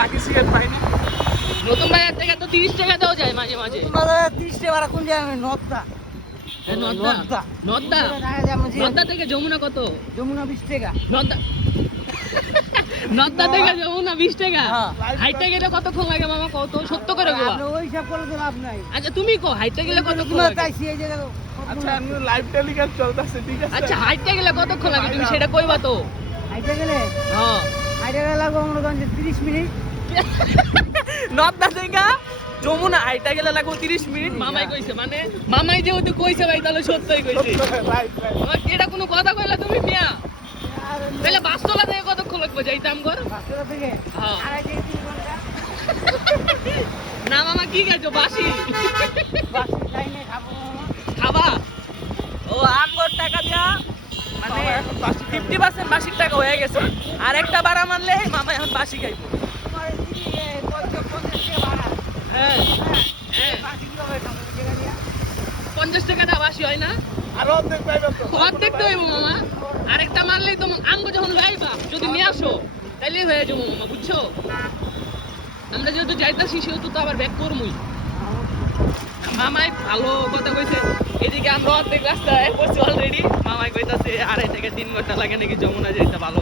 Lucky cigarette পাইনি। নতুন বাজার থেকে তো 30 টাকা দেওয়া যায় মাঝে মাঝে। 30 টাকা কোন জায়গায় নদটা নদ্দা নদ্দা নদ্দা থেকে যমুনা কত? যমুনা 20 টাকা। নদ্দা থেকে যমুনা 20 টাকা। হ্যাঁ। হাইটে গেলে কতক্ষণ লাগে মামা কত? সত্য করে গো। আপনি ওই হিসাব করে তো লাভ নাই। আচ্ছা তুমি কো হাইটে গেলে কতক্ষণ তোমার লাগে? চাইছি এই জায়গা। আচ্ছা আমি লাইভ টেলিকাস্ট চলতেছে, ঠিক আছে? আচ্ছা হাইটে গেলে কতক্ষণ লাগে তুমি সেটা কইবা তো। হাইটে গেলে হ্যাঁ হাইটে গেলে লাগবে মনে করেন যে 30 মিনিট। নদ্দা থেকে যমুনা হাইটে গেলে লাগবে 30 মিনিট মামাই কইছে, মানে মামাই যেহেতু কইছে ভাই তাহলে সত্যই কইছে। Right right. আমার এটা কোনো কথা কইলা তুমি মিয়া? তাহলে বাসতলা থেকে কতক্ষণ লাগবে যাইতাম ঘর? রাস্তা থেকে হ্যাঁ। আড়াই থেকে 3 ঘন্টা। না মামা কি খাইছো? বাসি বাস যাই না খাবো মামা। খাবা? ও আমগর টাকা দিয়া মানে মামা এখন বাসি খাবে। 50% বাসির টাকা হয়ে গেছে। আর একটা বাড়া মারলে মামা এখন বাসি খাইবো। তোমার এই 50 টাকা ভাড়া। হ্যাঁ হ্যাঁ বাকি কি হবে টাকা দিয়া? 50 টাকাটা বাসি হয় না? আরো অর্ধেক পাইবেন তো। অর্ধেক তো হইবো মামা। আরেকটা মারলেই তো আমগো যখন লাইবা যদি নিয়ে আসো তাইলেই হয়ে যাবো মামা, বুঝছো? আমরা যেহেতু যাইতাছি সেহেতু তো আবার ব্যাক করমুই। মামাই ভালো কথা কইছে। এদিকে আমরা অর্ধেক রাস্তায় পড়ছি অলরেডি। মামাই কইতাছে 2.5 থেকে 3 ঘন্টা লাগে নাকি যমুনা যাইতে। ভালো